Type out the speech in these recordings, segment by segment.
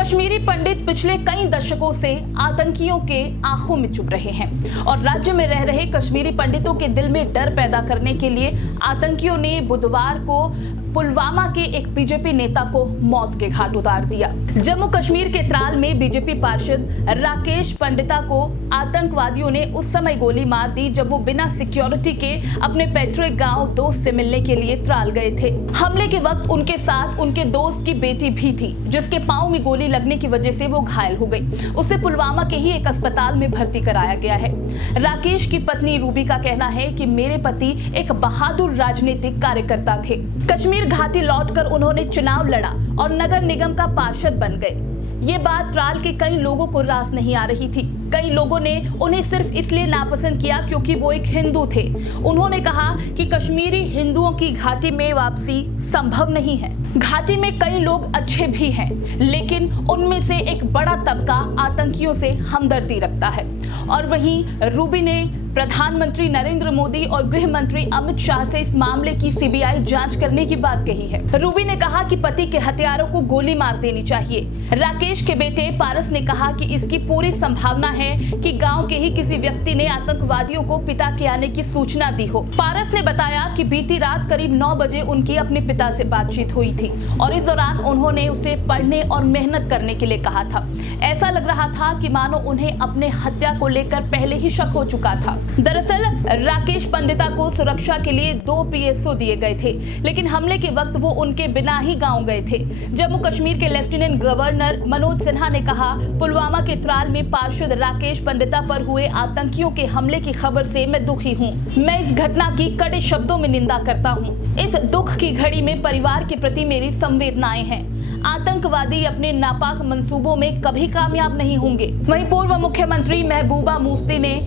कश्मीरी पंडित पिछले कई दशकों से आतंकियों के आंखों में चुभ रहे हैं और राज्य में रह रहे कश्मीरी पंडितों के दिल में डर पैदा करने के लिए आतंकियों ने बुधवार को पुलवामा के एक बीजेपी नेता को मौत के घाट उतार दिया। जम्मू कश्मीर के त्राल में बीजेपी पार्षद राकेश पंडिता को आतंकवादियों ने उस समय गोली मार दी जब वो बिना सिक्योरिटी के अपने पैतृक गांव दोस्त से मिलने के लिए त्राल गए थे। हमले के वक्त उनके साथ उनके दोस्त की बेटी भी थी, जिसके पांव में गोली लगने की वजह से वो घायल हो गई। उसे पुलवामा के ही एक अस्पताल में भर्ती कराया गया है। राकेश की पत्नी रूबी का कहना है कि मेरे पति एक बहादुर राजनीतिक कार्यकर्ता थे। कश्मीर घाटी लौटकर उन्होंने चुनाव लड़ा और नगर निगम का पार्षद बन गए। ये बात त्राल के कई लोगों को रास नहीं आ रही थी। कई लोगों ने उन्हें सिर्फ इसलिए नापसंद किया क्योंकि वो एक हिंदू थे। उन्होंने कहा कि कश्मीरी हिंदुओं की घाटी में वापसी संभव नहीं है। घाटी में कई लोग अच्छे भी हैं, लेकिन उनमें से एक बड़ा तबका आतंकियों से हमदर्दी रखता है। और वहीं रूबी ने प्रधानमंत्री नरेंद्र मोदी और गृह मंत्री अमित शाह से इस मामले की सीबीआई जांच करने की बात कही है। रूबी ने कहा कि पति के हत्यारों को गोली मार देनी चाहिए। राकेश के बेटे पारस ने कहा कि इसकी पूरी संभावना है कि गांव के ही किसी व्यक्ति ने आतंकवादियों को पिता के आने की सूचना दी हो। पारस ने बताया कि बीती रात करीब 9 बजे उनकी अपने पिता से बातचीत हुई थी और इस दौरान उन्होंने उसे पढ़ने और मेहनत करने के लिए कहा था। ऐसा लग रहा था कि मानो उन्हें अपने हत्या को लेकर पहले ही शक हो चुका था। दरअसल राकेश पंडिता को सुरक्षा के लिए 2 PSO दिए गए थे, लेकिन हमले के वक्त वो उनके बिना ही गांव गए थे। जम्मू कश्मीर के लेफ्टिनेंट गवर्नर मनोज सिन्हा ने कहा, पुलवामा के त्राल में पार्षद राकेश पंडिता पर हुए आतंकियों के हमले की खबर से मैं दुखी हूँ। मैं इस घटना की कड़े शब्दों में निंदा करता हूँ। इस दुख की घड़ी में परिवार के प्रति मेरी संवेदनाएं हैं। आतंकवादी अपने नापाक मंसूबों में कभी कामयाब नहीं होंगे। वहीं पूर्व मुख्यमंत्री महबूबा मुफ्ती ने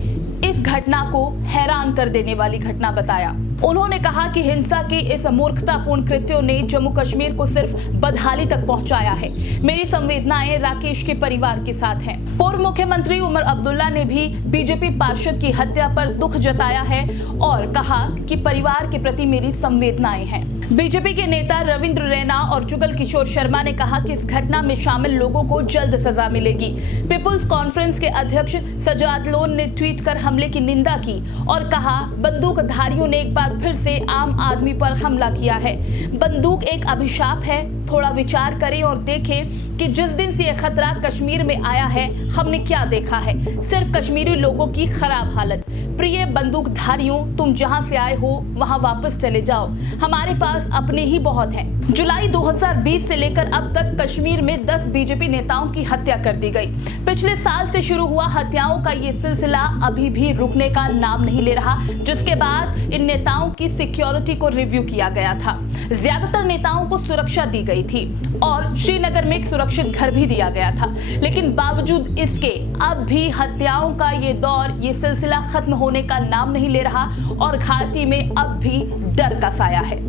इस घटना को हैरान कर देने वाली घटना बताया। उन्होंने कहा कि हिंसा के इस मूर्खतापूर्ण कृत्यों ने जम्मू कश्मीर को सिर्फ बदहाली तक पहुंचाया है। मेरी संवेदनाएं राकेश के परिवार के साथ हैं। पूर्व मुख्यमंत्री उमर अब्दुल्ला ने भी बीजेपी पार्षद की हत्या पर दुख जताया है और कहा कि परिवार के प्रति मेरी संवेदनाएं हैं। बीजेपी के नेता रविंद्र रैना और जुगल किशोर शर्मा ने कहा कि इस घटना में शामिल लोगों को जल्द सजा मिलेगी। पीपुल्स कॉन्फ्रेंस के अध्यक्ष सजाद लोन ने ट्वीट कर हमले की निंदा की और कहा, बंदूकधारियों ने एक बार फिर से आम आदमी पर हमला किया है। बंदूक एक अभिशाप है। थोड़ा विचार करें और देखें कि जिस दिन से यह खतरा कश्मीर में आया है, हमने क्या देखा है? सिर्फ कश्मीरी लोगों की खराब हालत। प्रिय बंदूकधारियों, तुम जहां से आए हो वहां वापस चले जाओ। हमारे पास अपने ही बहुत हैं। जुलाई 2020 से लेकर अब तक कश्मीर में 10 बीजेपी नेताओं की हत्या कर दी गई। पिछले साल से शुरू हुआ हत्याओं का ये सिलसिला अभी भी रुकने का नाम नहीं ले रहा, जिसके बाद इन नेताओं की सिक्योरिटी को रिव्यू किया गया था। ज्यादातर नेताओं को सुरक्षा दी गई थी और श्रीनगर में एक सुरक्षित घर भी दिया गया था, लेकिन बावजूद इसके अब भी हत्याओं का ये दौर, ये सिलसिला खत्म होने का नाम नहीं ले रहा और घाटी में अब भी डर का साया है।